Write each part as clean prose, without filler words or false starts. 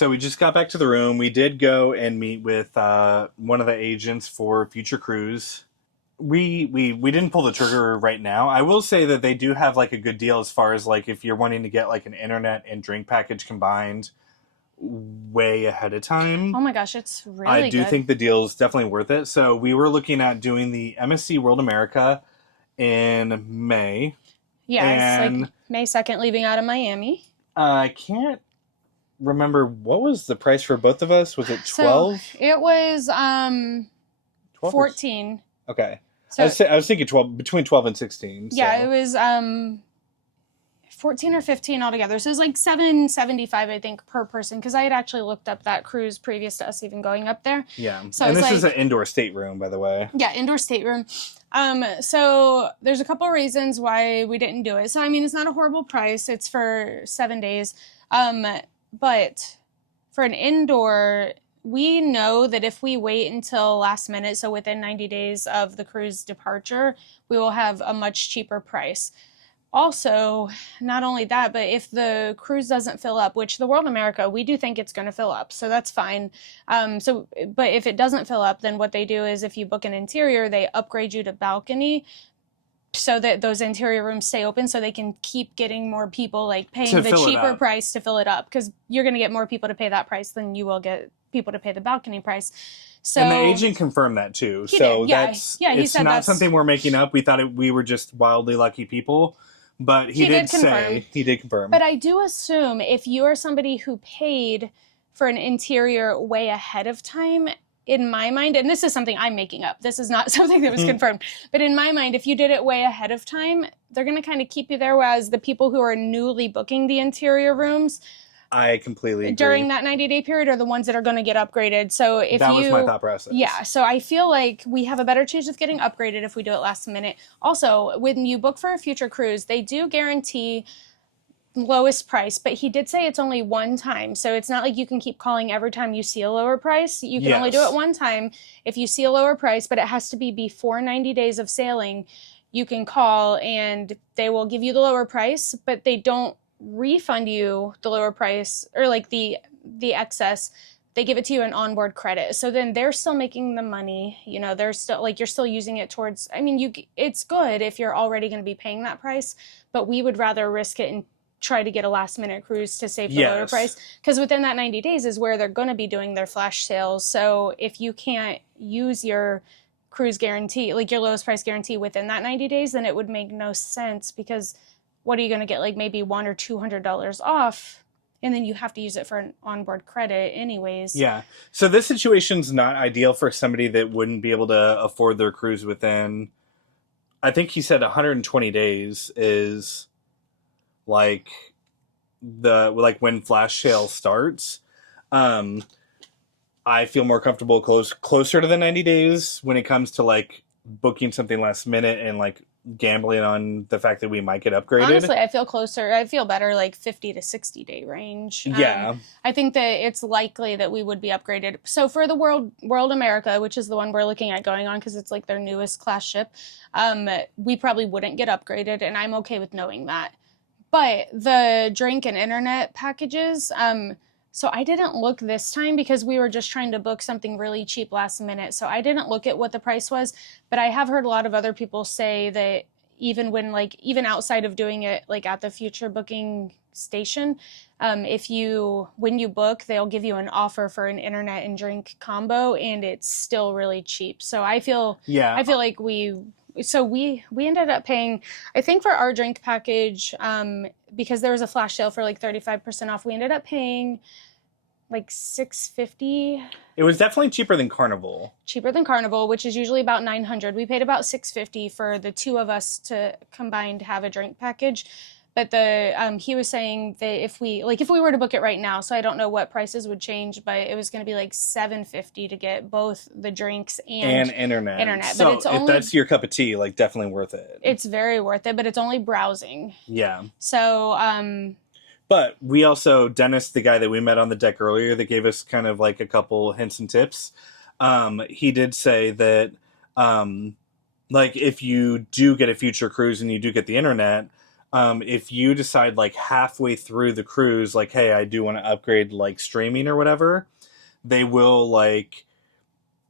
So we just got back to the room. We did go and meet with one of the agents for Future Cruise. We didn't pull the trigger right now. I will say that they do have like a good deal as far as like if you're wanting to get like an internet and drink package combined way ahead of time. Oh my gosh, it's really good. I do think the deal is definitely worth it. So we were looking at doing the MSC World America in May. Yeah, it's like May 2nd leaving out of Miami. I can't remember what was the price for both of us. Was it 12? So it was 12 14. Okay. So, I was thinking 12, between 12 and 16. So. Yeah, it was 14 or 15 altogether. So it was like $775, I think, per person, because I had actually looked up that cruise previous to us even going up there. Yeah. So and this is an indoor stateroom, by the way. Yeah, indoor stateroom. So there's a couple of reasons why we didn't do it. So, I mean, it's not a horrible price. It's for 7 days. But for an indoor, we know that if we wait until last minute, so within 90 days of the cruise departure, we will have a much cheaper price. Also, not only that, but if the cruise doesn't fill up, which the World America, we do think it's going to fill up, so that's fine. But if it doesn't fill up, then what they do is if you book an interior, they upgrade you to balcony so that those interior rooms stay open so they can keep getting more people, like paying the cheaper price to fill it up, because you're going to get more people to pay that price than you will get people to pay the balcony price. So, and the agent confirmed that too. So it's not something we're making up. We thought we were just wildly lucky people. But he did confirm. But I do assume if you are somebody who paid for an interior way ahead of time, in my mind, and this is something I'm making up, this is not something that was confirmed, but in my mind, if you did it way ahead of time, they're going to kind of keep you there, whereas the people who are newly booking the interior rooms, I completely agree. During that 90-day period are the ones that are going to get upgraded. So if that was my thought process. Yeah, so I feel like we have a better chance of getting upgraded if we do it last minute. Also, when you book for a future cruise, they do guarantee lowest price, but he did say it's only one time. So it's not like you can keep calling every time you see a lower price. You can only do it one time if you see a lower price, but it has to be before 90 days of sailing. You can call and they will give you the lower price, but they don't refund you the lower price or like the excess. They give it to you in onboard credit, so then they're still making the money. You know, they're still like, you're still using it towards, I mean, it's good if you're already going to be paying that price, but we would rather risk it and try to get a last minute cruise to save the lower price, because within that 90 days is where they're going to be doing their flash sales. So if you can't use your cruise guarantee, like your lowest price guarantee within that 90 days, then it would make no sense, because what are you going to get, like maybe $100 or $200 off, and then you have to use it for an onboard credit anyways. Yeah. So this situation's not ideal for somebody that wouldn't be able to afford their cruise within, I think he said 120 days is like when flash sale starts. I feel more comfortable closer to the 90 days when it comes to like booking something last minute and like gambling on the fact that we might get upgraded. Honestly, I feel better like 50 to 60 day range. Yeah. I think that it's likely that we would be upgraded. So for the World America, which is the one we're looking at going on because it's like their newest class ship, we probably wouldn't get upgraded, and I'm okay with knowing that. But the drink and internet packages, so I didn't look this time because we were just trying to book something really cheap last minute. So I didn't look at what the price was, but I have heard a lot of other people say that even outside of doing it like at the future booking station, when you book, they'll give you an offer for an internet and drink combo, and it's still really cheap. So I feel like we ended up paying, I think for our drink package, because there was a flash sale for like 35% off, we ended up paying like $650. It was definitely cheaper than Carnival. Cheaper than Carnival, which is usually about $900. We paid about $650 for the two of us to combined have a drink package. But he was saying that if we were to book it right now, so I don't know what prices would change, but it was going to be like $750 to get both the drinks and internet. So but it's if that's your cup of tea, like definitely worth it. It's very worth it, but it's only browsing. Yeah. So, but we also, Dennis, the guy that we met on the deck earlier that gave us kind of like a couple hints and tips, he did say that, like if you do get a future cruise and you do get the internet, if you decide like halfway through the cruise, like, hey, I do want to upgrade like streaming or whatever, they will like,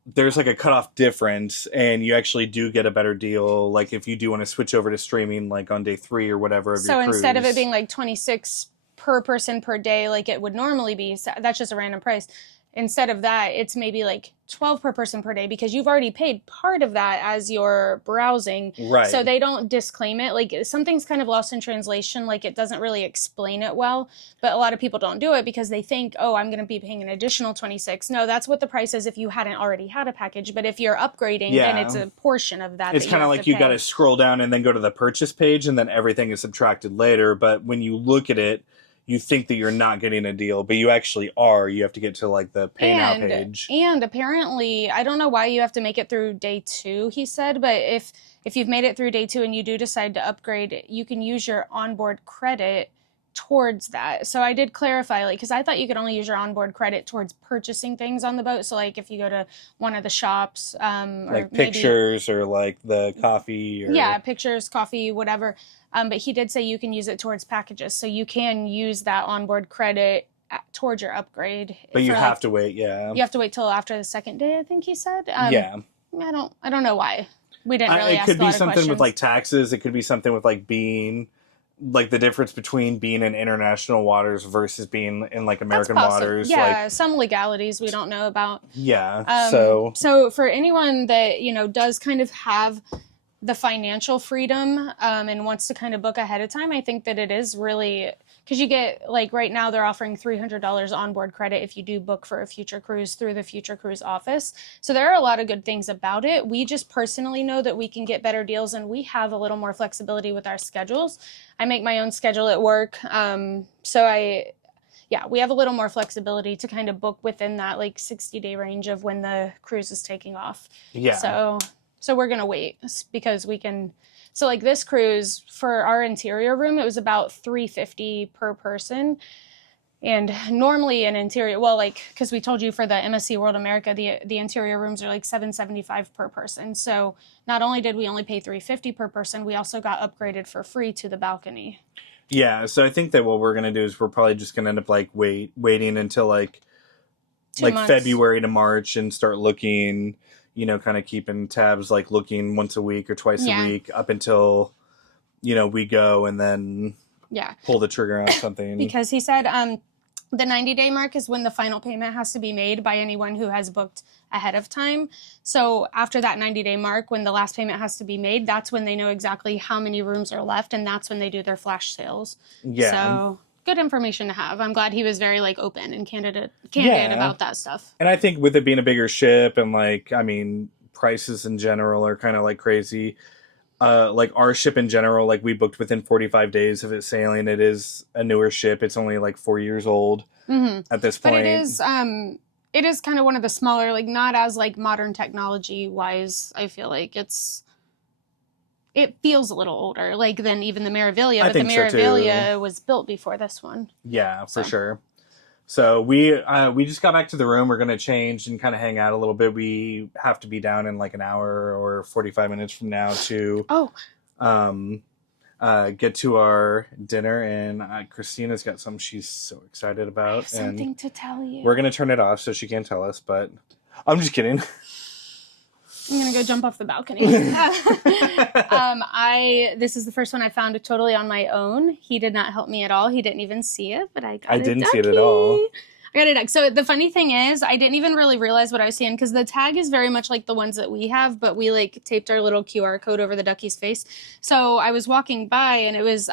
there's like a cutoff difference and you actually do get a better deal. Like if you do want to switch over to streaming like on day 3 or whatever of your cruise. So instead of it being like 26 per person per day, like it would normally be, so that's just a random price. Instead of that, it's maybe like 12 per person per day because you've already paid part of that as your browsing. Right. So they don't disclaim it. Like something's kind of lost in translation. Like it doesn't really explain it well. But a lot of people don't do it because they think, oh, I'm going to be paying an additional 26. No, that's what the price is if you hadn't already had a package. But if you're upgrading, then it's a portion of that. It's kind of like you got to scroll down and then go to the purchase page and then everything is subtracted later. But when you look at it, you think that you're not getting a deal, but you actually are. You have to get to like the pay now page. And apparently, I don't know why you have to make it through day 2, he said, but if you've made it through day 2 and you do decide to upgrade, you can use your onboard credit towards that. So I did clarify, like, because I thought you could only use your onboard credit towards purchasing things on the boat. So like if you go to one of the shops, or like pictures or like the coffee or pictures, coffee, whatever. But he did say you can use it towards packages. So you can use that onboard credit towards your upgrade. But you have to wait, You have to wait till after the second day, I think he said. I don't know why. We didn't really ask a lot of questions. It could be something with like taxes. It could be something with like being like the difference between being in international waters versus being in like American waters. Yeah, like, some legalities we don't know about. Yeah. So for anyone that, you know, does kind of have the financial freedom and wants to kind of book ahead of time, I think that it is really, because you get, like right now they're offering $300 onboard credit if you do book for a future cruise through the Future Cruise office. So there are a lot of good things about it. We just personally know that we can get better deals and we have a little more flexibility with our schedules. I make my own schedule at work. We have a little more flexibility to kind of book within that like 60-day range of when the cruise is taking off. Yeah. So we're going to wait because we can. So like this cruise for our interior room, it was about $350 per person. And normally an interior, well, like, because we told you for the MSC World America, the interior rooms are like $775 per person. So not only did we only pay $350 per person, we also got upgraded for free to the balcony. Yeah. So I think that what we're going to do is we're probably just going to end up like waiting until like 2 months. February to March and start looking, you know, kind of keeping tabs, like looking once a week or twice a week up until, you know, we go and then pull the trigger on something. Because he said the 90-day mark is when the final payment has to be made by anyone who has booked ahead of time. So after that 90-day mark, when the last payment has to be made, that's when they know exactly how many rooms are left, and that's when they do their flash sales. Yeah. So good information to have. I'm glad he was very like open and candid about that stuff. And I think with it being a bigger ship and like, I mean, prices in general are kind of like crazy. Like our ship in general, like we booked within 45 days of it sailing. It is a newer ship. It's only like 4 years old at this point. But it is kind of one of the smaller, like not as like modern technology wise. I feel like it feels a little older, like than even the Meraviglia, but the Meraviglia was built before this one. Yeah, for sure. So we just got back to the room. We're gonna change and kind of hang out a little bit. We have to be down in like an hour or 45 minutes from now to get to our dinner. And Christina's got something she's so excited about. I have something to tell you. We're gonna turn it off so she can't tell us, but I'm just kidding. I'm going to go jump off the balcony. This is the first one I found totally on my own. He did not help me at all. He didn't even see it, but I got it. I didn't see it at all. I got a duck. So the funny thing is, I didn't even really realize what I was seeing because the tag is very much like the ones that we have, but we like taped our little QR code over the duckie's face. So I was walking by and it was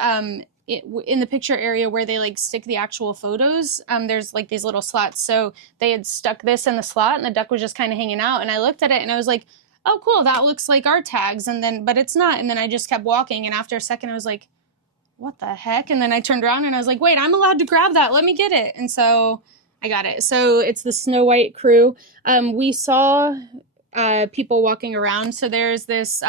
in the picture area where they like stick the actual photos. There's like these little slots. So they had stuck this in the slot and the duck was just kind of hanging out. And I looked at it and I was like, oh, cool, that looks like our tags. But it's not. And then I just kept walking. And after a second, I was like, what the heck? And then I turned around and I was like, wait, I'm allowed to grab that. Let me get it. And so I got it. So it's the Snow White crew. We saw people walking around. So there's this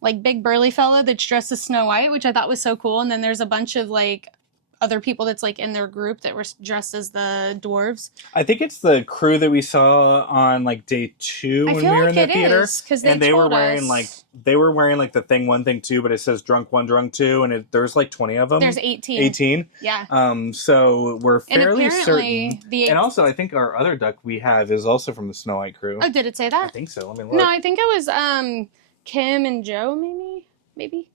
like big burly fella that's dressed as Snow White, which I thought was so cool. And then there's a bunch of like other people that's like in their group that were dressed as the dwarves. I think it's the crew that we saw on like day 2 when we were in the theater, because they were wearing like the thing 1, thing 2, but it says drunk 1, drunk 2, and there's like 20 of them. There's 18. 18. Yeah. So we're fairly certain. And also, I think our other duck we have is also from the Snow White crew. Oh, did it say that? I think so. Let me look. No, I think it was Kim and Joe, maybe.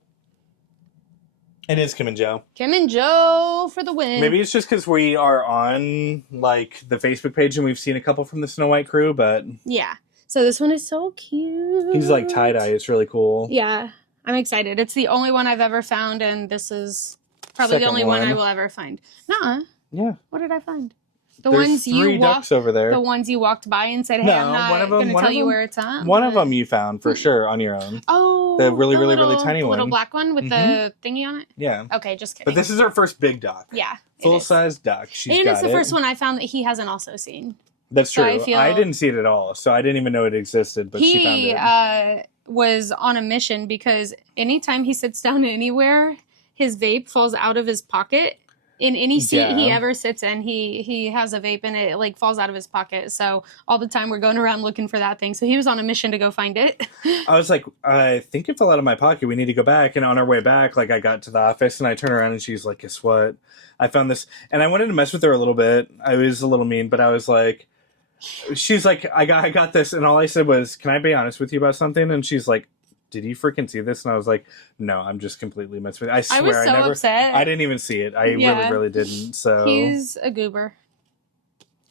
It is Kim and Joe. Kim and Joe for the win. Maybe it's just because we are on like the Facebook page and we've seen a couple from the Snow White crew, but yeah. So this one is so cute. He's like tie-dye. It's really cool. Yeah. I'm excited. It's the only one I've ever found, and this is probably the only one I will ever find. Nuh-uh. Yeah. What did I find? There's 3 ducks over there. The ones you walked by and said, hey, I'm not going to tell you where it's at. One of them you found for sure on your own. Oh. The really tiny one. The little black one with the thingy on it? Yeah. Okay, just kidding. But this is our first big duck. Yeah. Full-size duck. And it's the first one I found that he hasn't also seen. That's true. So I didn't see it at all, so I didn't even know it existed, but she found it. He was on a mission because anytime he sits down anywhere, his vape falls out of his pocket. In any seat he ever sits in, he has a vape and it like falls out of his pocket. So all the time we're going around looking for that thing. So he was on a mission to go find it. I was like, I think it fell out of my pocket. We need to go back. And on our way back, like I got to the office and I turn around and she's like, guess what? I found this. And I wanted to mess with her a little bit. I was a little mean, but I was like, she's like, I got this. And all I said was, can I be honest with you about something? And she's like, did you freaking see this? And I was like, no, I'm just completely messing with it. I swear, I was so upset. I didn't even see it. I really didn't. So he's a goober.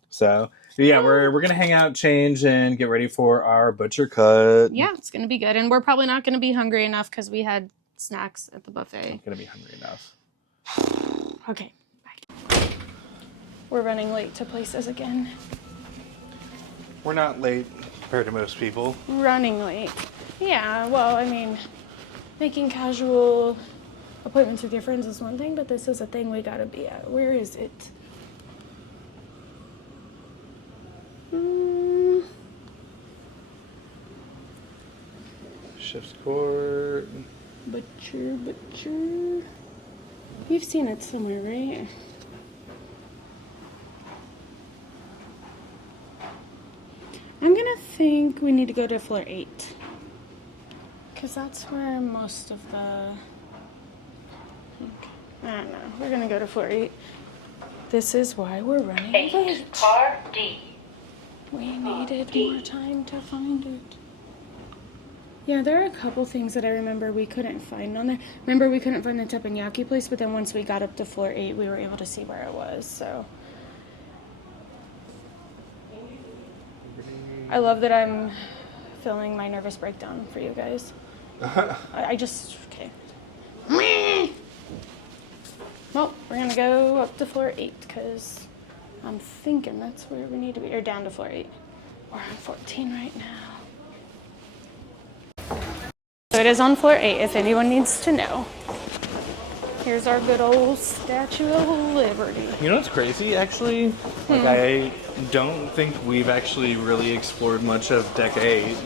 So yeah, we're gonna hang out, change, and get ready for our butcher cut. Yeah, it's gonna be good, and we're probably not gonna be hungry enough because we had snacks at the buffet. I'm gonna be hungry enough. Okay, bye. We're running late to places again. We're not late compared to most people. Running late. Yeah, well, I mean, making casual appointments with your friends is one thing, but this is a thing we gotta be at. Where is it? Chef's Court. Butcher. You've seen it somewhere, right? I'm gonna think we need to go to floor 8. Because that's where most of the... I don't know. We're going to go to floor 8. This is why we're running late. Car D. We needed more time to find it. Yeah, there are a couple things that I remember we couldn't find on there. Remember, we couldn't find the teppanyaki place, but then once we got up to floor 8, we were able to see where it was, so... I love that I'm filming my nervous breakdown for you guys. I just, okay. Well, we're gonna go up to floor 8 because I'm thinking that's where we need to be, or down to floor 8. We're on 14 right now. So it is on floor 8 if anyone needs to know. Here's our good old Statue of Liberty. You know what's crazy, actually? Like, I don't think we've actually really explored much of Deck 8.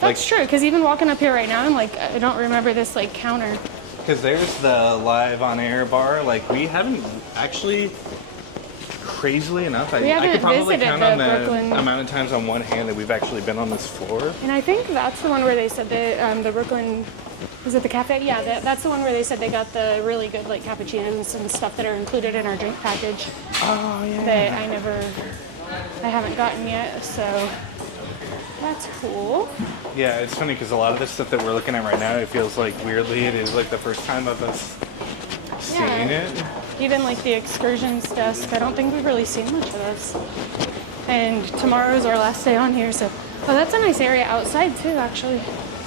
That's true, because even walking up here right now, I'm like, I don't remember this, like, counter. Because there's the live on-air bar. Like, we haven't actually, crazily enough, I could probably count on the amount of times on one hand that we've actually been on this floor. And I think that's the one where they said that the Brooklyn, was it the cafe? Yeah, that's the one where they said they got the really good, like, cappuccinos and stuff that are included in our drink package. Oh, yeah. That I haven't gotten yet, so that's cool. Yeah, it's funny because a lot of the stuff that we're looking at right now, it feels like weirdly it is like the first time of us seeing it. Even like the excursions desk, I don't think we've really seen much of this. And tomorrow is our last day on here, so oh, that's a nice area outside too, actually.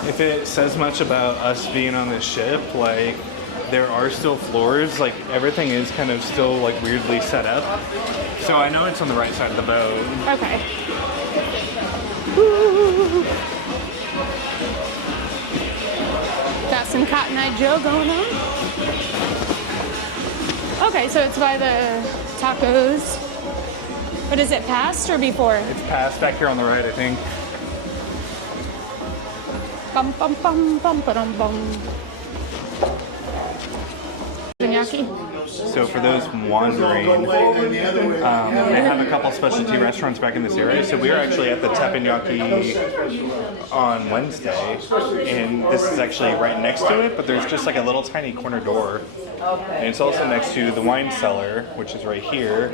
If it says much about us being on this ship, like there are still floors, like everything is kind of still like weirdly set up. So I know it's on the right side of the boat. Okay. Got some Cotton Eye Joe going on. Okay, so it's by the tacos. But is it past or before? It's past, back here on the right, I think. Bum bum bum bum bum bum. Teppanyaki. So for those wandering, they have a couple specialty restaurants back in this area. So we are actually at the Teppanyaki on Wednesday, and this is actually right next to it, but there's just like a little tiny corner door. And it's also next to the wine cellar, which is right here.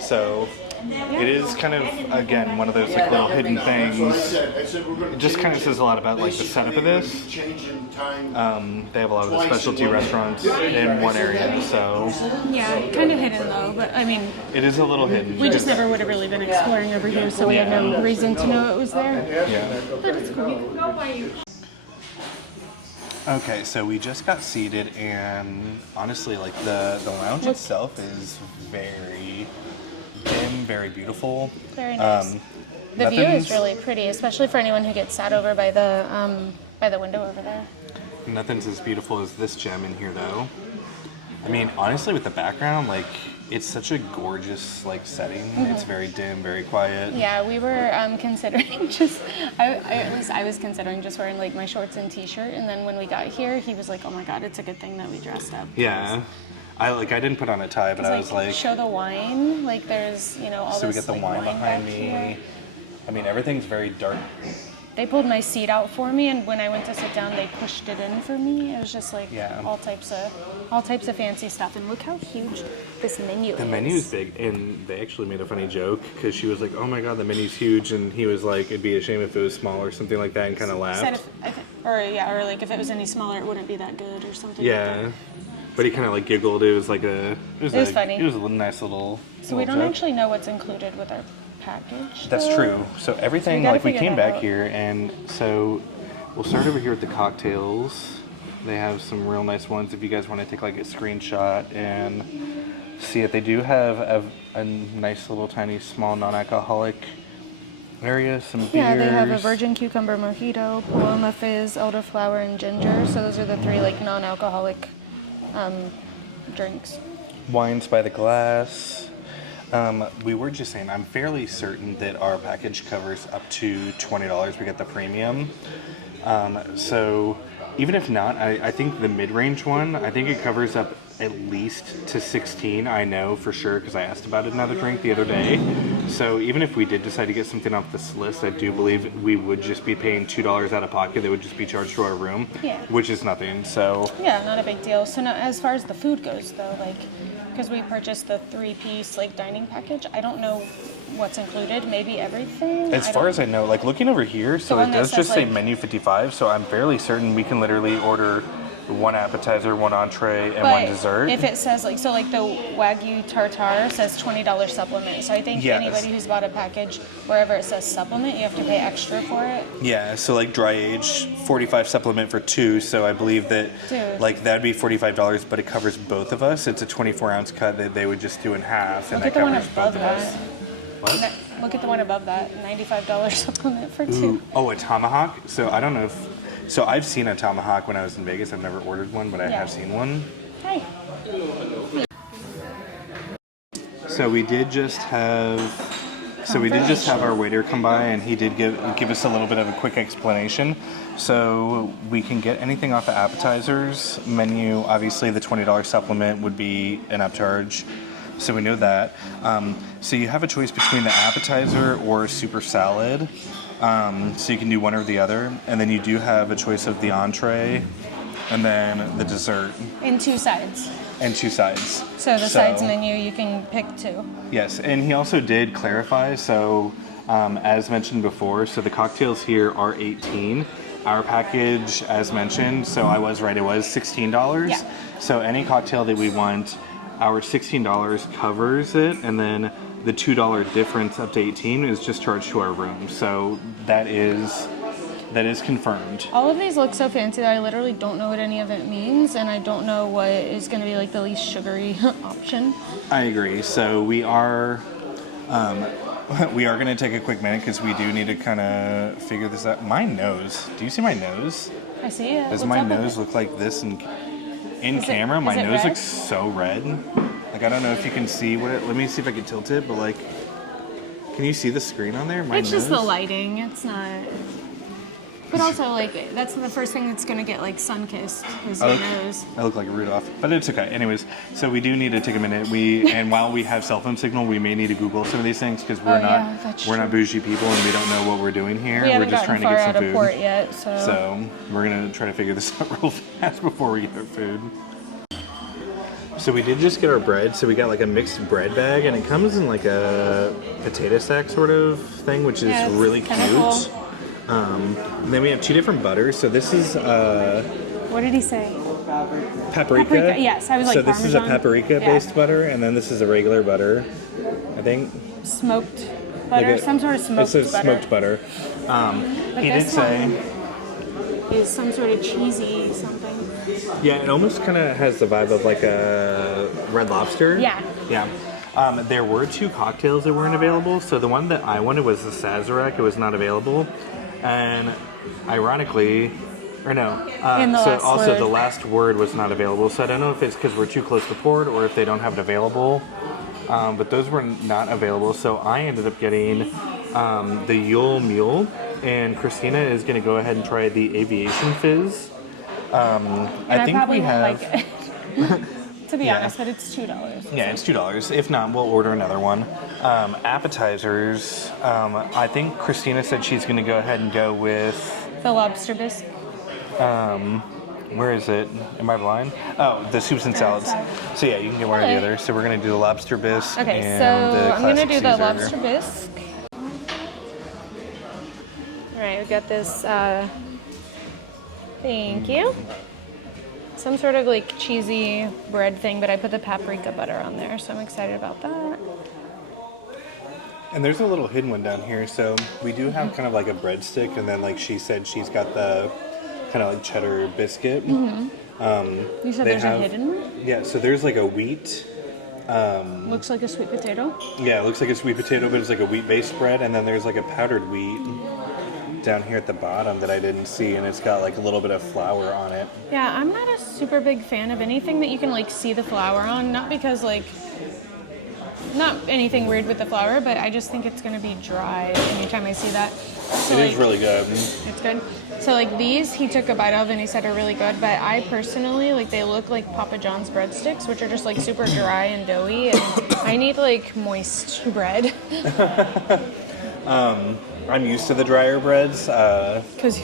So it is kind of, again, one of those like little hidden things. It just kind of says a lot about like the setup of this. They have a lot of the specialty restaurants in one area, so Yeah, kind of hidden though, but I mean, it is a little hidden. we just never would have really been exploring over here, so we had no reason to know it was there. Yeah. But it's cool. Okay, so we just got seated, and honestly, like the lounge itself is very dim, very beautiful. Very nice. The view is really pretty, especially for anyone who gets sat over by the window over there. Nothing's as beautiful as this gem in here, though. I mean, honestly, with the background, like, it's such a gorgeous, like, setting. It's very dim, very quiet. Yeah, we were considering just, at least I was considering just wearing, like, my shorts and t-shirt, and then when we got here, he was like, oh my god, it's a good thing that we dressed up. Yeah. I didn't put on a tie, but I was like... show the wine, like, there's, you know, all this, so we get the like, wine behind me. here. I mean, everything's very dark. They pulled my seat out for me, and when I went to sit down, they pushed it in for me. It was just like all types of fancy stuff. And look how huge this menu is. The menu is big, and they actually made a funny joke because she was like, "Oh my god, the menu's huge," and he was like, "It'd be a shame if it was small or something like that," and kind of laughed. Or like if it was any smaller, it wouldn't be that good or something. Yeah. Like that. But he kind of like giggled. It was like it was funny. It was a nice little. So we don't actually know what's included with our package. That's true. So everything, So like we came back out. here, and so we'll start over here with the cocktails. They have some real nice ones if you guys want to take like a screenshot and see it. They do have a nice little tiny small non-alcoholic area, some beers. Yeah, they have a virgin cucumber mojito, Paloma fizz, elderflower, and ginger. So those are the three like non-alcoholic drinks. Wines by the glass. We were just saying, I'm fairly certain that our package covers up to $20. We get the premium. So even if not, I think the mid-range one, I think it covers up at least to 16. I know for sure because I asked about another drink the other day. So even if we did decide to get something off this list, I do believe we would just be paying $2 out of pocket. That would just be charged to our room, which is nothing. So yeah, not a big deal. So now, as far as the food goes, though, like because we purchased the 3-piece like dining package, I don't know what's included. Maybe everything. As far as I know, like looking over here, so it does just say menu 55. So I'm fairly certain we can literally order one appetizer, one entree, and one dessert. If it says like the Wagyu tartare says $20 supplement, so I think anybody who's bought a package wherever it says supplement, you have to pay extra for it. Yeah, so like dry age 45 supplement for 2, so I believe that like that'd be $45, but it covers both of us. It's a 24-ounce cut that they would just do in half, and that covers both of us. What? Look at the one above that, $95 supplement for 2. Oh, a tomahawk. So I don't know if. So I've seen a tomahawk when I was in Vegas. I've never ordered one, but I have seen one. Hi. So we did just have our waiter come by, and he did give us a little bit of a quick explanation. So we can get anything off the appetizers menu. Obviously, the $20 supplement would be an upcharge. So we know that. So you have a choice between the appetizer or a super salad. So you can do one or the other. And then you do have a choice of the entree and then the dessert. And 2 sides. And 2 sides. So the sides menu, you can pick 2. Yes, and he also did clarify. So as mentioned before, so the cocktails here are $18. Our package, as mentioned, so I was right, it was $16. Yeah. So any cocktail that we want, our $16 covers it, and then the $2 difference up to $18 is just charged to our room. So that is confirmed. All of these look so fancy that I literally don't know what any of it means, and I don't know what is going to be like the least sugary option. I agree. So we are going to take a quick minute because we do need to kind of figure this out. My nose. Do you see my nose? I see it. Does my nose look like this in camera? My nose looks so red. Like, I don't know if you can see let me see if I can tilt it, but like, can you see the screen on there? It's just the lighting. It's not. But also, like, that's the first thing that's going to get, like, sun-kissed is your nose. I look like Rudolph, but it's okay. Anyways, so we do need to take a minute. And while we have cell phone signal, we may need to Google some of these things because we're not bougie people and we don't know what we're doing here. We haven't we're just trying gotten to far get out some of food. port yet, so. So we're gonna try to figure this out real fast before we get our food. So we did just get our bread. So we got like a mixed bread bag, and it comes in like a potato sack sort of thing, which is really cute. Cool. And then we have 2 different butters. So this is What did he say? paprika. Yes, I was like so this Parmesan. is a paprika-based butter, and then this is a regular butter. I think Smoked butter, some sort of smoked butter. It says butter. smoked butter. He did say is some sort of cheesy something. Yeah, it almost kind of has the vibe of like a Red Lobster. Yeah. Yeah. There were 2 cocktails that weren't available. So the one that I wanted was the Sazerac. It was not available. And ironically, or no. The last word was not available. So I don't know if it's because we're too close to port or if they don't have it available. But those were not available. So I ended up getting the Yule Mule. And Christina is going to go ahead and try the Aviation Fizz. I think we have. Like it. To be honest, but it's $2. Yeah, it's $2. If not, we'll order another one. Appetizers. I think Christina said she's going to go ahead and go with the lobster bisque. Where is it? Am I blind? Oh, the soups and salads. So yeah, you can get one or the other. So we're going to do the lobster bisque. Okay, and so I'm going to do the Caesar. lobster bisque. All right, we got this. Thank you. Some sort of like cheesy bread thing, but I put the paprika butter on there, so I'm excited about that. And there's a little hidden one down here. So we do have kind of like a breadstick, and then like she said, she's got the kind of like cheddar biscuit. You said there's a hidden one? Yeah, so there's like a wheat. Looks like a sweet potato. Yeah, it looks like a sweet potato, but it's like a wheat-based bread, and then there's like a powdered wheat down here at the bottom that I didn't see, and it's got like a little bit of flour on it. Yeah, I'm not a super big fan of anything that you can like see the flour on, not because like, not anything weird with the flour, but I just think it's gonna be dry anytime I see that. So, It is really good. It's good. So like these, he took a bite of and he said are really good, but I personally, like they look like Papa John's breadsticks, which are just like super dry and doughy, and I need like moist bread. I'm used to the drier breads. Because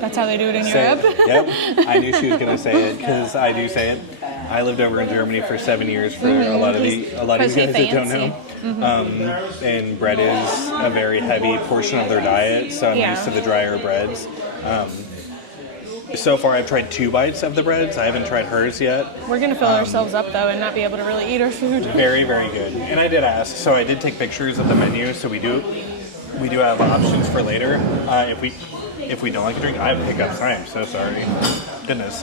that's how they do it in Europe. Yep, I knew she was going to say it because I do say it. I lived over in Germany for 7 years for a lot of you guys that don't know. And bread is a very heavy portion of their diet, so I'm used to the drier breads. So far, I've tried 2 bites of the breads. I haven't tried hers yet. We're going to fill ourselves up, though, and not be able to really eat our food. Very, very good. And I did ask, so I did take pictures of the menu, so we do have options for later. If we don't like a drink, I have to pick up. Sorry, I'm so sorry. Goodness.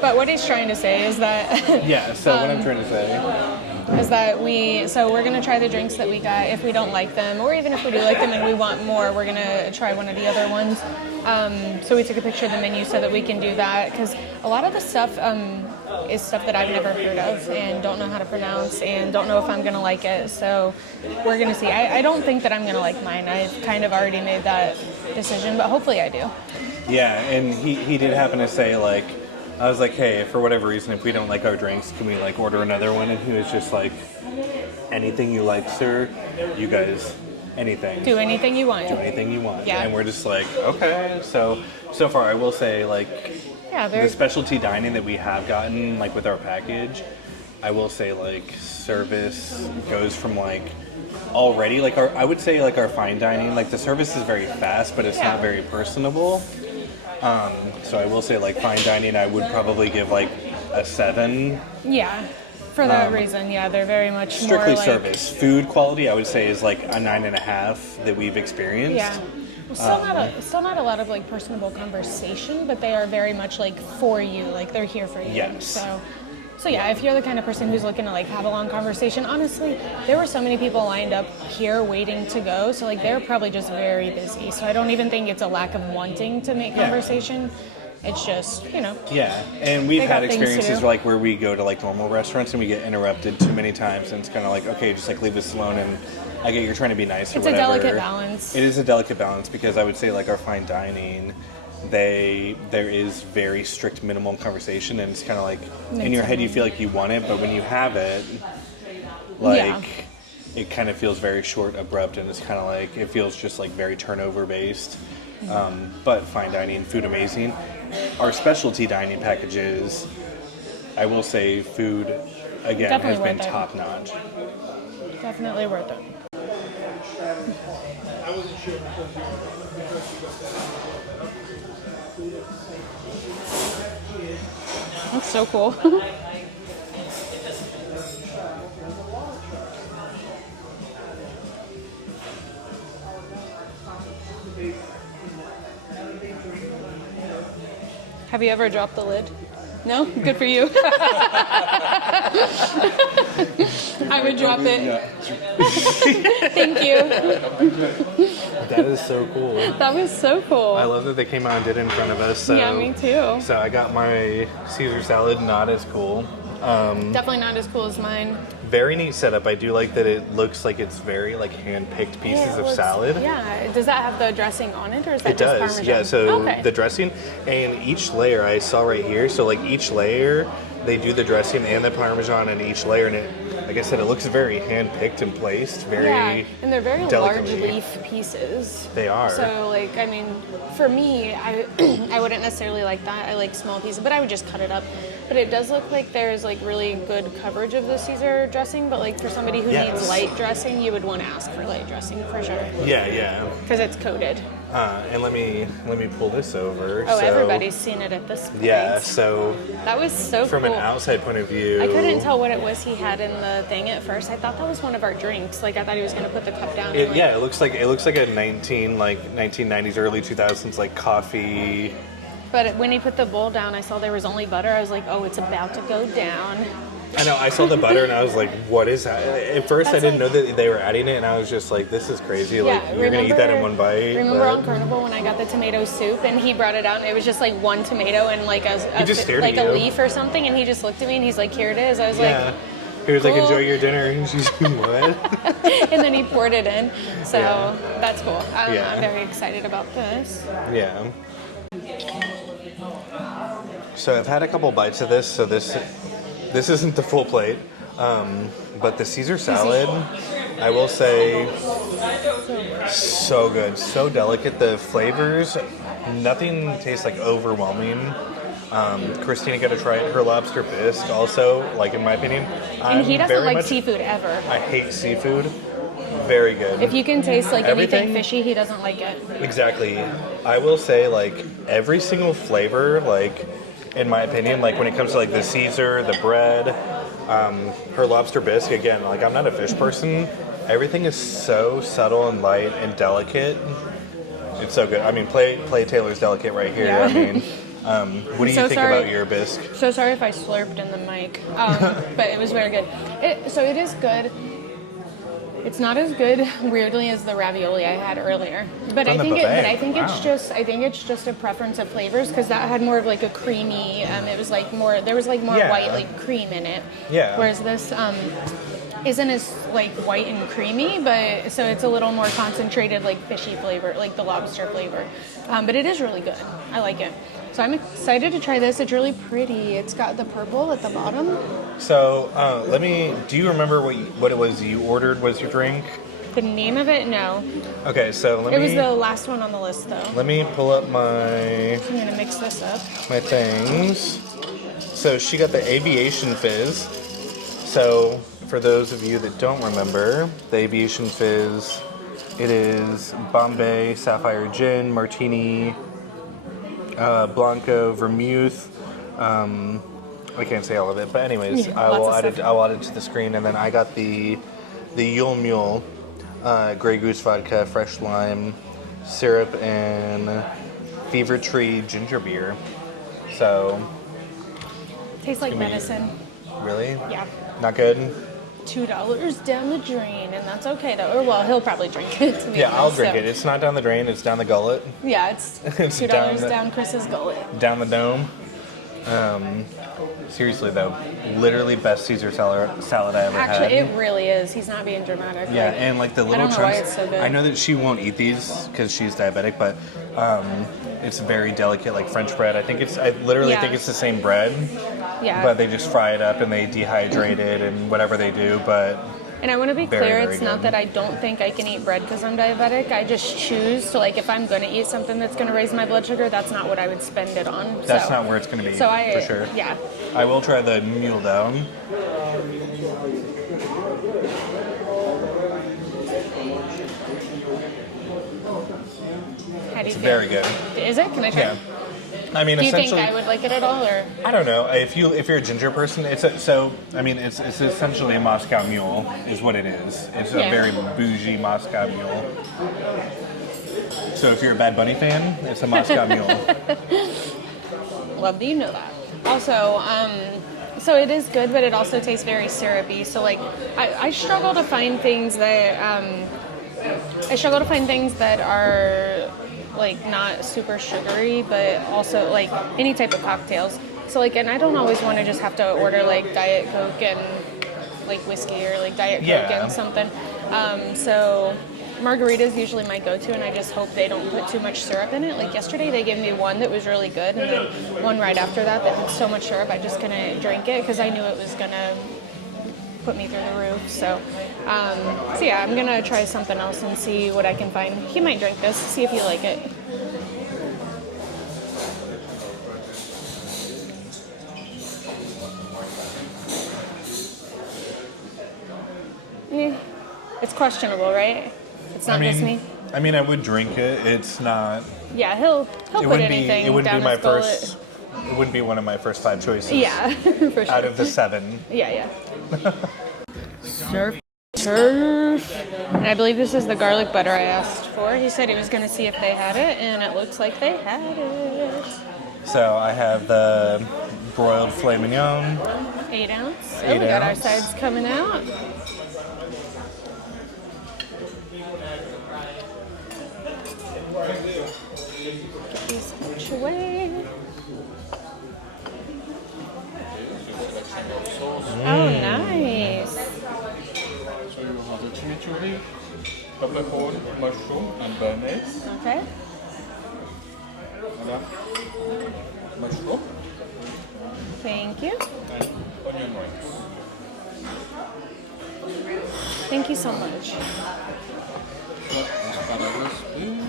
But what he's trying to say is that... Yeah, so what I'm trying to say... is that we're going to try the drinks that we got. If we don't like them, or even if we do like them and we want more, we're going to try one of the other ones. So we took a picture of the menu so that we can do that, because a lot of the stuff is stuff that I've never heard of and don't know how to pronounce and don't know if I'm going to like it. So we're going to see. I don't think that I'm going to like mine. I've kind of already made that decision, but hopefully I do. Yeah, and he did happen to say, like, I was like, hey, for whatever reason, if we don't like our drinks, can we, like, order another one? And he was just like, anything you like, sir, you guys, anything. Do anything you want. Do anything you want. Yeah. And we're just like, okay. So far, I will say, like, the specialty dining that we have gotten, like, with our package, I will say, like, service goes from, like, already, like, I would say, like, our fine dining, like, the service is very fast, but it's not very personable. So I will say, like, fine dining, I would probably give, like, a 7. Yeah, for that reason, yeah, they're very much strictly more like... service. Food quality, I would say, is, like, a 9.5 that we've experienced. Yeah. Still not a lot of, like, personable conversation, but they are very much, like, for you. Like, they're here for you. Yes. So yeah, if you're the kind of person who's looking to like have a long conversation, honestly, there were so many people lined up here waiting to go. So like they're probably just very busy. So I don't even think it's a lack of wanting to make conversation. It's just, you know. Yeah, and we've had experiences like where we go to like normal restaurants and we get interrupted too many times, and it's kind of like, okay, just like leave us alone and I get you're trying to be nice or It's whatever. a delicate balance. It is a delicate balance because I would say like our fine dining, there is very strict minimum conversation, and it's kind of like in your head you feel like you want it, but when you have it, like it kind of feels very short, abrupt, and it's kind of like it feels just like very turnover based. But fine dining, food amazing. Our specialty dining packages, I will say, food again Definitely has been worth it. top notch. Definitely worth it. That's so cool. Have you ever dropped the lid? No? Good for you. I would drop it. Thank you. That is so cool. That was so cool. I love that they came out and did it in front of us. So, Yeah, me too. So I got my Caesar salad, not as cool. Definitely not as cool as mine. Very neat setup. I do like that it looks like it's very like hand-picked pieces of salad. Yeah. Does that have the dressing on it, or is that It just does, Parmesan? yeah. So Okay. the dressing and each layer I saw right here. So like each layer, they do the dressing and the Parmesan in each layer, and it, like I said, it looks very hand-picked and placed. Very Yeah, and they're very delicately. large leaf pieces. They are. So, like, I mean, for me, I I wouldn't necessarily like that. I like small pieces, but I would just cut it up. But it does look like there's like really good coverage of the Caesar dressing. But like for somebody who Yes. needs light dressing, you would want to ask for light dressing for sure Yeah. because it's coated. And let me pull this over. Oh, So, everybody's seen it at this point. Yeah. So That was so from cool. an outside point of view, I couldn't tell what it was he had in the thing at first. I thought that was one of our drinks. Like I thought he was going to put the cup down. And, like, Yeah, it looks like a 1990s, early 2000s like coffee. But when he put the bowl down, I saw there was only butter. I was like, oh, it's about to go down. I know. I saw the butter and I was like, "What is that?" At first, That's I didn't like- know that they were adding it, and I was just like, "This is crazy! Like, Yeah, you're gonna eat that in one bite." Remember but- on Carnival when I got the tomato soup and he brought it out and it was just like one tomato and like He just stared like at a you. leaf or something, and he just looked at me and he's like, here it is. I was Yeah. He was like, cool. "Enjoy your dinner," and she's what? like, and then he poured it in. So Yeah. that's cool. Yeah. I'm very excited about this. Yeah. So I've had a couple bites of this. So this isn't the full plate, but the Caesar salad, I will say, so good, so delicate. The flavors, nothing tastes like overwhelming. Christina got to try it. Her lobster bisque, also, like in my opinion, And he doesn't like seafood ever. I hate seafood. Very good. If you can taste like anything Everything? fishy, he doesn't like it. Exactly. I will say, like, every single flavor, like, in my opinion, like, when it comes to, like, the Caesar, the bread, her lobster bisque, again, like, I'm not a fish person. Everything is so subtle and light and delicate. It's so good. I mean, play Taylor's delicate right here. Yeah. I mean, what do you so think sorry. about your bisque? So sorry if I slurped in the mic, but it was very good. So it is good. It's not as good, weirdly, as the ravioli I had earlier. But From I the think buffet. I think Wow. it's just a preference of flavors because that had more of like a creamy. It was like more. There was like more Yeah. white like cream in it. Yeah. Whereas this isn't as like white and creamy, but so it's a little more concentrated like fishy flavor, like the lobster flavor. But it is really good. I like it. So I'm excited to try this. It's really pretty. It's got the purple at the bottom. So, do you remember what it was you ordered was your drink? The name of it, no. Okay, so It was the last one on the list, though. let me pull up my I'm gonna mix this up. things. So she got the Aviation Fizz. So for those of you that don't remember, the Aviation Fizz, it is Bombay, Sapphire Gin, Martini, Blanco, Vermouth. I can't say all of it, but anyways, Yeah, I will lots add of it. stuff. I will add it to the screen, and then I got the Yule Mule, Grey Goose vodka, fresh lime, syrup, and Fever Tree ginger beer. So, Tastes like Give me- medicine. really, Yeah. not good. $2 down the drain, and that's okay though. Or well, he'll probably drink it. To be Yeah, I'll honest, drink so- it. It's not down the drain. It's down the gullet, Yeah, it's It's $2 down down, the- Chris's gullet. down the dome. Seriously though, literally best Caesar salad I ever had. Actually, it really is. He's not being dramatic. Yeah, Like, and like the little I don't know chunks. why it's so good. I know that she won't eat these because she's diabetic, but it's very delicate, like French bread. I literally think it's the same bread, but they just fry it up and they dehydrate it and whatever they do. But and I want to be very, clear, very it's not good. that I don't think I can eat bread because I'm diabetic. I just choose to, like, if I'm going to eat something that's going to raise my blood sugar, that's not what I would spend it on. That's not where it's going to be, for sure. Yeah. I will try the mule down. How do you It's feel? very good. Is it? Can I try? Yeah. I mean, Do you think essentially, I would like it at all, or? I don't know. If you're a ginger person, it's essentially a Moscow Mule, is what it is. It's a very bougie Moscow Mule. So if you're a Bad Bunny fan, it's a Moscow Mule. Love that you know that. Also, so it is good, but it also tastes very syrupy. So like, I struggle to find things that are like not super sugary, but also like any type of cocktails. So like, and I don't always want to just have to order like Diet Coke and like whiskey or like Diet Coke and something. So margaritas usually my go-to, and I just hope they don't put too much syrup in it. Like yesterday they gave me one that was really good, and then one right after that had so much syrup I just couldn't drink it because I knew it was gonna put me through the roof. So yeah, I'm gonna try something else and see what I can find. He might drink this, see if you like it. Yeah, it's questionable, right? It's not just me. I mean, I would drink it. It's not. Yeah, he'll put anything It wouldn't down be my his gullet. first. It wouldn't be one of my first 5 choices. Yeah, for sure. Out of the 7. Yeah. Surf. And I believe this is the garlic butter I asked for. He said he was going to see if they had it, and it looks like they had it. So I have the broiled filet mignon. 8 ounce. Oh, 8 we got our ounce. sides coming out. Get these out your way. Oh, nice. So you have the chimichurri, peppercorn, mushroom, and béarnaise. Okay. Voilà. Mushroom Thank you. and onion rings. Thank you so much. Got asparagus, please.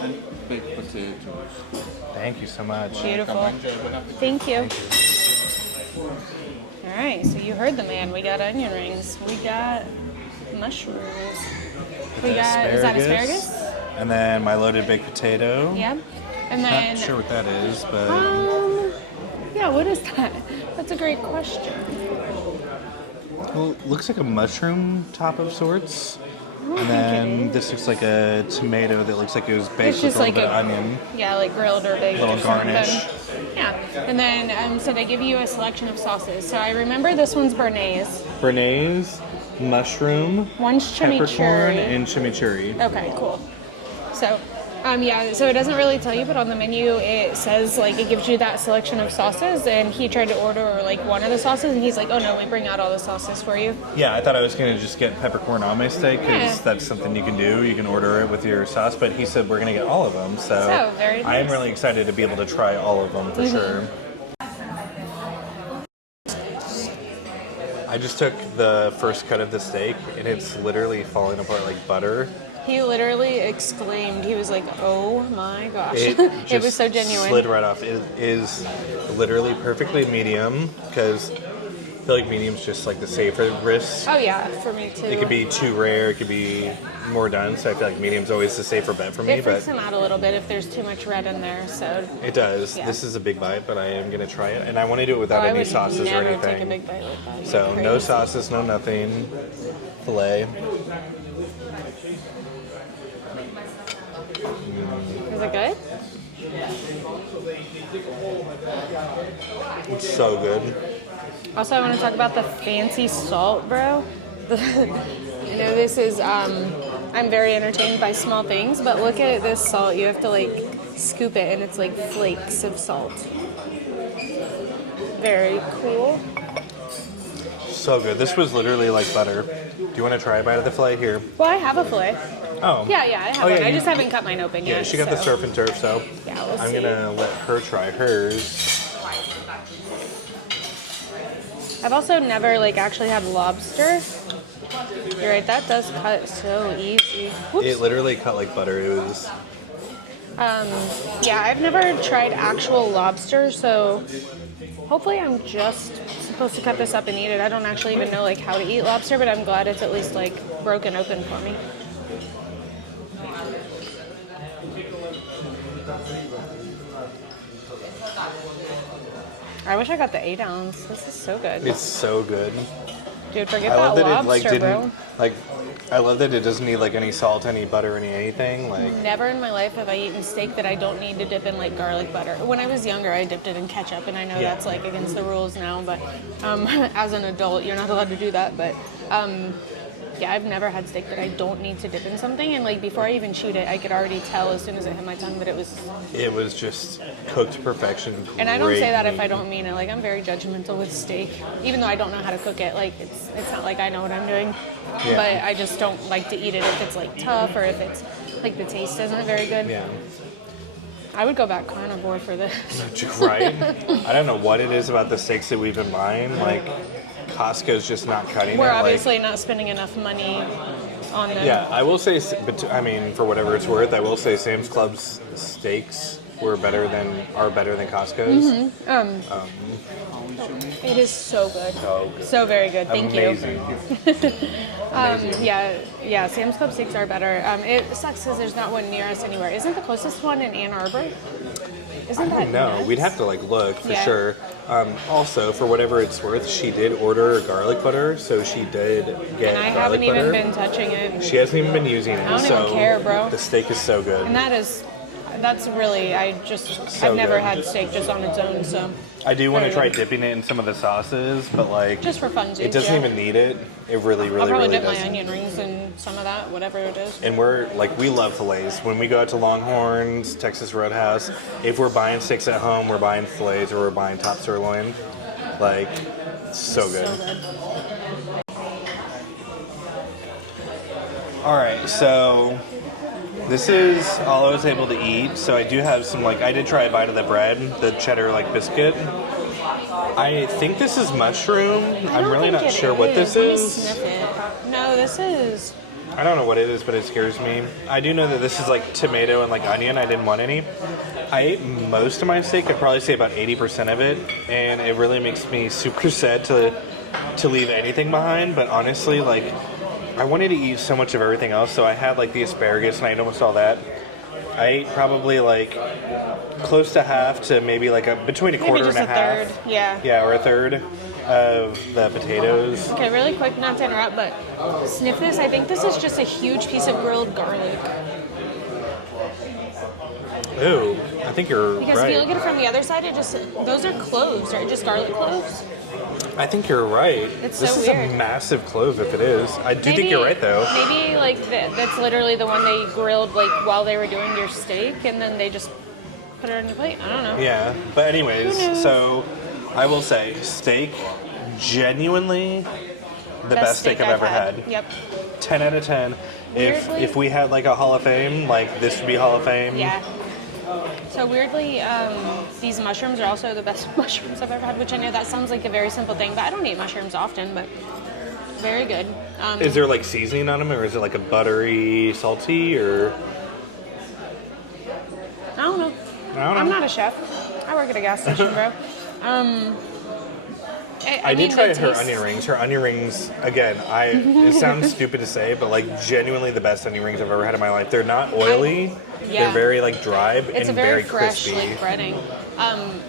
And baked potatoes. Thank you so much. Beautiful. Welcome, enjoy, bon appetit. Thank you. All right, so you heard the man. We got onion rings. We got mushrooms. We got, is that asparagus? And then my loaded baked potato. Yeah. And then, Not sure what that is, but yeah, what is that? That's a great question. well, looks like a mushroom top of sorts. I don't And think then it is. this looks like a tomato that looks like it was baked It's with just a little like bit of a onion. Yeah, like grilled or baked Little or something. garnish. Yeah. And then, so they give you a selection of sauces. So I remember this one's béarnaise. Béarnaise, mushroom, One's peppercorn, chimichurri. and chimichurri. Okay, cool. So, yeah, so it doesn't really tell you, but on the menu it says, like, it gives you that selection of sauces, and he tried to order, like, one of the sauces, and he's like, oh, no, we bring out all the sauces for you. Yeah, I thought I was going to just get peppercorn on my steak because Yeah. that's something you can do. You can order it with your sauce, but he said we're going to get all of them. So, very I am nice. really excited to be able to try all of them for sure. I just took the first cut of the steak and it's literally falling apart like butter. He literally exclaimed, he was like, oh my gosh. It It just was so genuine. slid right off. It is literally perfectly medium because I feel like medium's just like the safer risk. Oh, yeah, for me too. It could be too rare, it could be more done, so I feel like medium's always the safer bet for me, It freaks but him out a little bit if there's too much red in there, so. it does. Yeah. This is a big bite, but I am going to try it, and I want to do it without I any would sauces or never anything. take a big bite like that. So You're no crazy. sauces, no nothing. Filet. Is it good? It's so good. Also, I want to talk about the fancy salt, bro. You know, this is, I'm very entertained by small things, but look at this salt. You have to, like, scoop it, and it's like flakes of salt. Very cool. So good. This was literally like butter. Do you want to try a bite of the fillet here? Well, I have a fillet. Oh. Yeah, I have one. I just haven't cut mine open yet. Yeah, she got the surf and turf, so yeah, we'll I'm see. gonna let her try hers. I've also never like actually had lobster. You're right, that does cut so easy. Whoops. It literally cut like butter. It was. Yeah, I've never tried actual lobster, so hopefully I'm just supposed to cut this up and eat it. I don't actually even know like how to eat lobster, but I'm glad it's at least like broken open for me. I wish I got the 8 ounce. This is so good. It's so good. Dude, forget I that love that lobster, it like bro. didn't like. I love that it doesn't need like any salt, any butter, any anything. Like Never in my life have I eaten steak that I don't need to dip in like garlic butter. When I was younger, I dipped it in ketchup, and I know Yeah. that's like against the rules now. But as an adult, you're not allowed to do that. But yeah, I've never had steak that I don't need to dip in something. And like before I even shoot it, I could already tell as soon as it hit my tongue that it was. it was just cooked to perfection. And I don't Great say that if meat. I don't mean it. Like I'm very judgmental with steak, even though I don't know how to cook it. Like it's not like I know what I'm doing. Yeah. But I just don't like to eat it if it's like tough or if it's like the taste isn't very good. Yeah. I would go back carnivore for this. Right? I don't know what it is about the steaks that we've been buying. Like Costco's just not cutting We're it. obviously not spending enough money on them. Yeah, I will say, but I mean, for whatever it's worth, I will say Sam's Club's steaks are better than Costco's. It is so good. So good. So very good. Thank Amazing. Yeah, Sam's Club steaks are better. It sucks because there's not one near us anywhere. Isn't the closest one in Ann Arbor? Isn't that No, nuts? we'd have to like look for Yeah. sure. Also, for whatever it's worth, she did order garlic butter, so she did get And I garlic haven't butter. even been touching it. She hasn't even been using it. I don't so even care, bro. The steak is so good. And that's really, So I've never good. had steak just on its own, so. I do want to Very try good. dipping it in some of the sauces, but like Just for funsies, it doesn't yeah. even need it. It really, really, I'll probably really dip my doesn't. onion rings in some of that, whatever it is. And we're like, we love fillets. When we go out to Longhorns, Texas Roadhouse, if we're buying steaks at home, we're buying fillets or we're buying top sirloin. Like, so good. So good. All right, so this is all I was able to eat. So I do have some, like, I did try a bite of the bread, the cheddar, like, biscuit. I think this is mushroom. I'm really not sure what this Let me is. sniff it. No, this is. I don't know what it is, but it scares me. I do know that this is like tomato and like onion. I didn't want any. I ate most of my steak. I'd probably say about 80% of it, and it really makes me super sad to leave anything behind. But honestly, like, I wanted to eat so much of everything else, so I had like the asparagus and I ate almost all that. I ate probably like close to half to maybe like between a Maybe quarter just and a a half. third. Yeah. Yeah, or a third of the potatoes. Okay, really quick, not to interrupt, but sniff this. I think this is just a huge piece of grilled garlic. Ooh, I think you're Because right. if you look at it from the other side, those are cloves, right? Just garlic cloves. I think you're right. It's this so is weird. a massive clove if it is. I do think you're right though. Maybe like that's literally the one they grilled like while they were doing your steak, and then they just put it on your plate. I don't know. Yeah, but anyways, Who knew? so I will say steak, genuinely the best steak I've ever had. Yep. 10 out of 10. Weirdly- If we had like a Hall of Fame, like this would be Hall of Fame. Yeah. So weirdly, these mushrooms are also the best mushrooms I've ever had, which I know that sounds like a very simple thing, but I don't eat mushrooms often, but very good. Is there like seasoning on them, or is it like a buttery, salty, or? I don't know. I don't know. I'm not a chef. I work at a gas station, bro. I mean, did try the her taste- onion rings. Her onion rings, again, it sounds stupid to say, but like genuinely the best onion rings I've ever had in my life. They're not oily. Yeah. They're very like dry It's and a very fresh, crispy. like breading.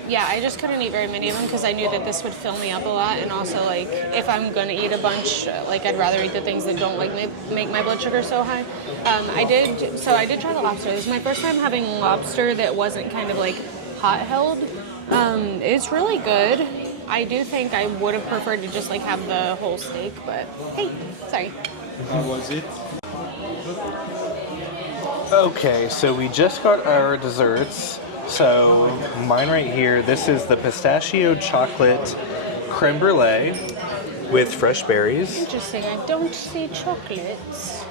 Yeah, I just couldn't eat very many of them because I knew that this would fill me up a lot, and also like if I'm gonna eat a bunch, like I'd rather eat the things that don't like make my blood sugar so high. I did try the lobster. This is my first time having lobster that wasn't kind of like hot held. It's really good. I do think I would have preferred to just like have the whole steak, but hey, sorry. How was it? Okay, so we just got our desserts. So mine right here, this is the pistachio chocolate creme brulee with fresh berries. Interesting. I don't see chocolates.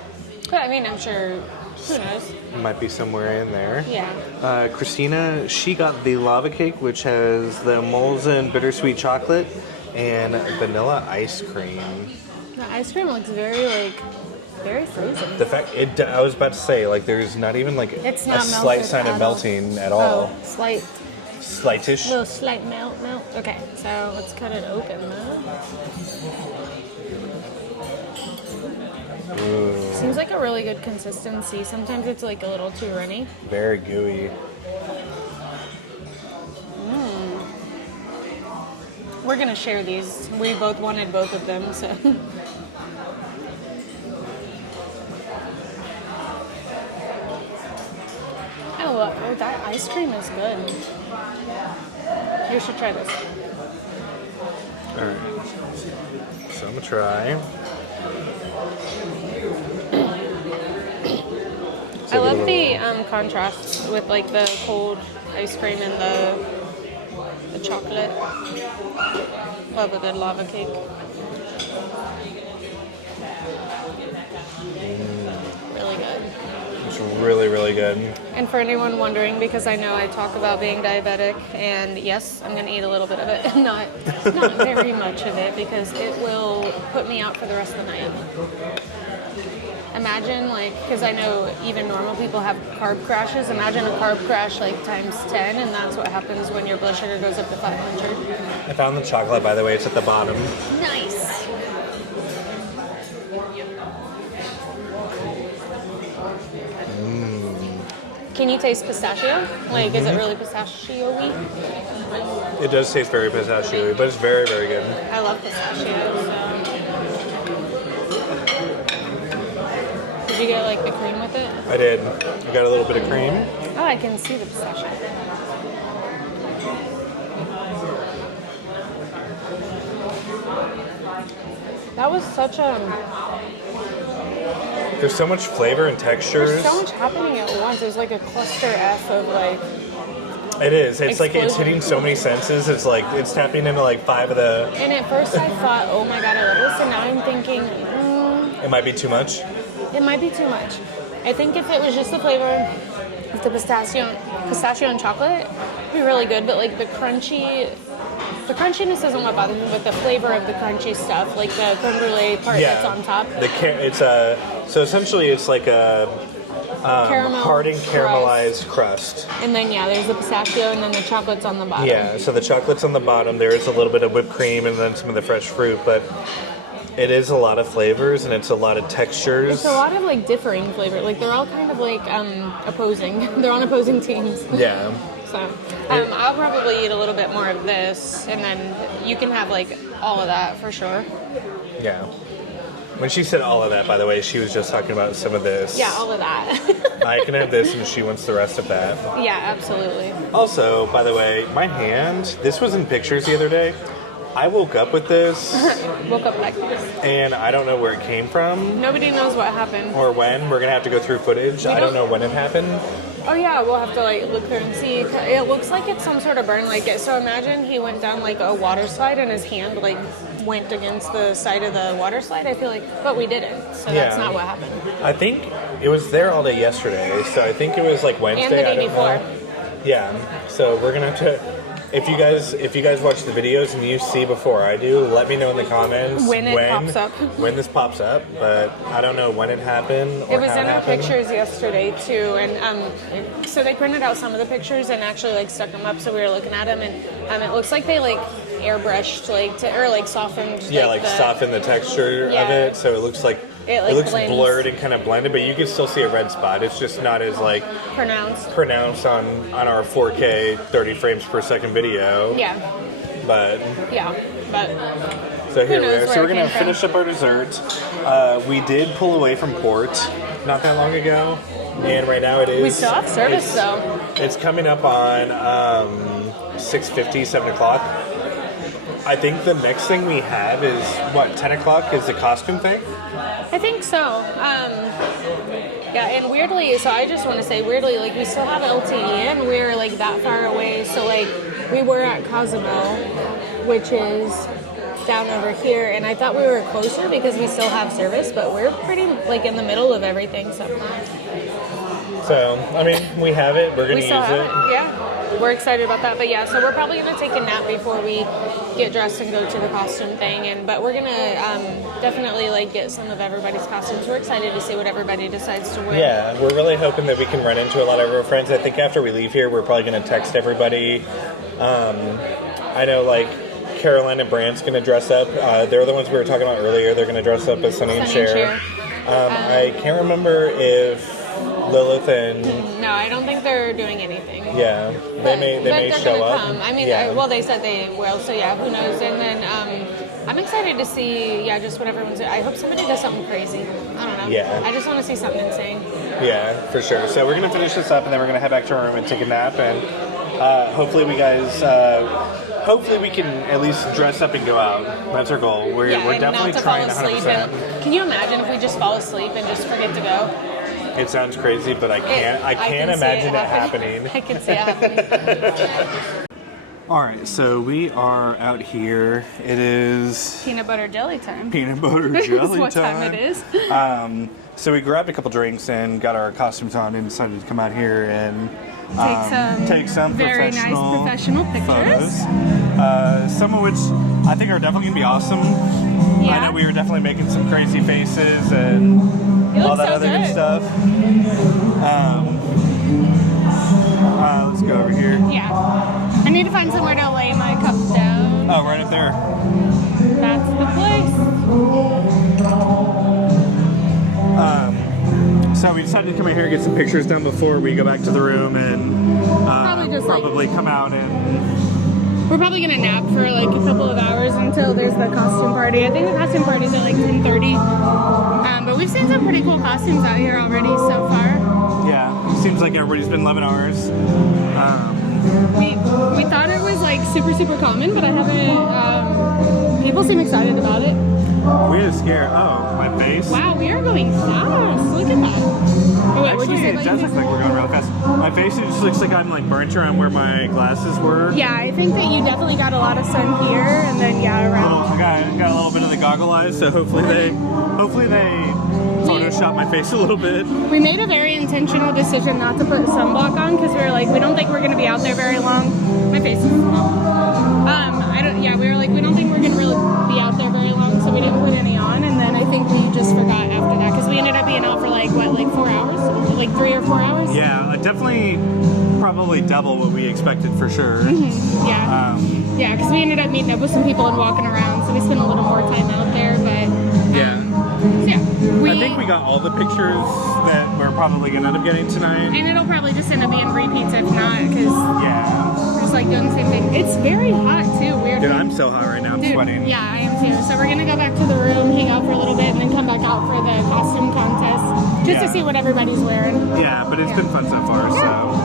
But I mean, I'm sure, who knows? Might be somewhere in there. Yeah. Christina, she got the lava cake, which has the Molson bittersweet chocolate and vanilla ice cream. The ice cream looks very frozen. The fact, I was about to say, like, there's not even like It's a not slight melted sign of at all. melting at all. Oh, slight. Slightish. Little slight melt. Okay, so let's cut it open though. Ooh, Seems like a really good consistency. Sometimes it's like a little too runny. very gooey. We're gonna share these. We both wanted both of them, so. Oh, that ice cream is good. You should try this. Alright. So I'm gonna try. I love the contrast with like the cold ice cream and the chocolate. Love a good lava cake. Really good. It's really, really good. And for anyone wondering, because I know I talk about being diabetic, and yes, I'm gonna eat a little bit of it, not very much of it, because it will put me out for the rest of the night. Imagine, like, because I know even normal people have carb crashes. Imagine a carb crash like times 10, and that's what happens when your blood sugar goes up to 500. I found the chocolate, by the way. It's at the bottom. Nice. Can you taste pistachio? Like, is it really pistachio-y? It does taste very pistachio-y, but it's very, very good. I love pistachio, so. Did you get, like, the cream with it? I did. I got a little bit of cream. Oh, I can see the pistachio. That was such a... There's so much flavor and textures. There's so much happening at once. There's like a cluster F of like... It is. It's like it's explosion. hitting so many senses. It's like it's tapping into like 5 of the... And at first I thought, oh my god, I love this. And now I'm thinking, It might be too much. it might be too much. I think if it was just the flavor of the pistachio and chocolate, it'd be really good. But like the crunchiness isn't what bothers me, but the flavor of the crunchy stuff, like the creme brulee part that's on top. So essentially it's like a Caramel hardened crust. caramelized crust. And then there's the pistachio and then the chocolate's on the bottom. Yeah, so the chocolate's on the bottom. There is a little bit of whipped cream and then some of the fresh fruit, but it is a lot of flavors and it's a lot of textures. It's a lot of like differing flavor. Like they're all kind of like opposing. They're on opposing teams. Yeah. So I'll probably eat a little bit more of this, and then you can have like all of that for sure. Yeah. When she said all of that, by the way, she was just talking about some of this. Yeah, all of that. I can have this and she wants the rest of that. Yeah, absolutely. Also, by the way, my hand, this was in pictures the other day. I woke up with this Woke up like this. and I don't know where it came from Nobody knows what happened. or when. We're going to have to go through footage. I don't know when it happened. Oh yeah, we'll have to like look through and see. It looks like it's some sort of burn. Like so, imagine he went down like a water slide and his hand like went against the side of the water slide. I feel like, but we didn't. So Yeah. that's not what happened. I think it was there all day yesterday, so I think it was like Wednesday. And the day I don't before. know. Yeah, so we're going to have to... If you guys watch the videos and you see before I do, let me know in the comments When it pops up. When this pops up, but I don't know when it happened or It was how in it our happened. pictures yesterday too, and so they printed out some of the pictures and actually like stuck them up, so we were looking at them, and it looks like they like airbrushed or softened. Yeah, like soften the texture of Yeah. it, so it looks like It, like, looks blends. blurred and kind of blended, but you can still see a red spot. It's just not as like pronounced on our 4K 30 frames per second video. Yeah, But so here we knows are. So where we're it gonna came finish up our dessert. We did pull away from port not that long ago, and right now it is. we still have service though. It's coming up on 6:50, 7 o'clock. I think the next thing we have is, what, 10 o'clock is the costume thing? I think so. Yeah, and weirdly, so I just want to say weirdly, like we still have LTE and we're like that far away. So like we were at Cozumel, which is down over here, and I thought we were closer because we still have service, but we're pretty like in the middle of everything. So, I mean, we have it. We're going to use it. Yeah, we're excited about that. But yeah, so we're probably going to take a nap before we get dressed and go to the costume thing. But we're going to definitely like get some of everybody's costumes. We're excited to see what everybody decides to wear. Yeah, we're really hoping that we can run into a lot of our friends. I think after we leave here, we're probably going to text everybody. I know like Caroline and Brant's going to dress up. They're the ones we were talking about earlier. They're going to dress up as Sonny and Cher. I can't remember if Lilith and... No, I don't think they're doing anything. Yeah, they may show up. Come. I mean, yeah. Well, they said they will, so yeah, who knows? And then I'm excited to see, just what everyone's doing. I hope somebody does something crazy. I don't know. Yeah. I just want to see something insane. Yeah, for sure. So we're going to finish this up, and then we're going to head back to our room and take a nap, and hopefully we can at least dress up and go out. That's our goal. We're definitely trying 100%. Can you imagine if we just fall asleep and just forget to go? It sounds crazy, but I can't imagine it happening. I can see it happening. All right, so we are out here. It is peanut butter jelly time. Peanut butter jelly That's what time it is. So we grabbed a couple drinks and got our costumes on and decided to come out here and take some very nice professional pictures. Photos. Some of which I think are definitely gonna be awesome. Yeah. I know we were definitely making some crazy faces and all that other good stuff. Let's go over here. Yeah. I need to find somewhere to lay my cup down. Oh, right up there. That's the place. So we decided to come in here and get some pictures done before we go back to the room and probably come out and... We're probably going to nap for like a couple of hours until there's the costume party. I think the costume party's at like 10:30. But we've seen some pretty cool costumes out here already so far. Yeah, it seems like everybody's been loving ours. We thought it was like super common, but I haven't... people seem excited about it. We had a scare. Oh, my face. Wow, we are going fast. Look at that. Oh, wait, actually, it does look like we're going real fast. My face, it just looks like I'm like burnt around where my glasses were. Yeah, I think that you definitely got a lot of sun here, and then around. Got a little bit of the goggle eyes, so hopefully they Photoshop my face a little bit. We made a very intentional decision not to put sunblock on because we were like, we don't think we're going to be out there very long. My face is small. We were like, we don't think we're going to really be out there very long, so we didn't put any on, and then I think we just forgot after that because we ended up being out for like 4 hours? Like 3 or 4 hours? Yeah, definitely probably double what we expected for sure. Mm-hmm. Yeah. Because we ended up meeting up with some people and walking around, so we spent a little more time out there, but... I think we got all the pictures that we're probably going to end up getting tonight. And it'll probably just end up being repeats if not, because we're just like doing the same thing. It's very hot too, weirdly. Dude, I'm so hot right now, I'm sweating. Yeah, I am too. So we're going to go back to the room, hang out for a little bit, and then come back out for the costume contest, just to see what everybody's wearing. Yeah, but it's been fun so far, so...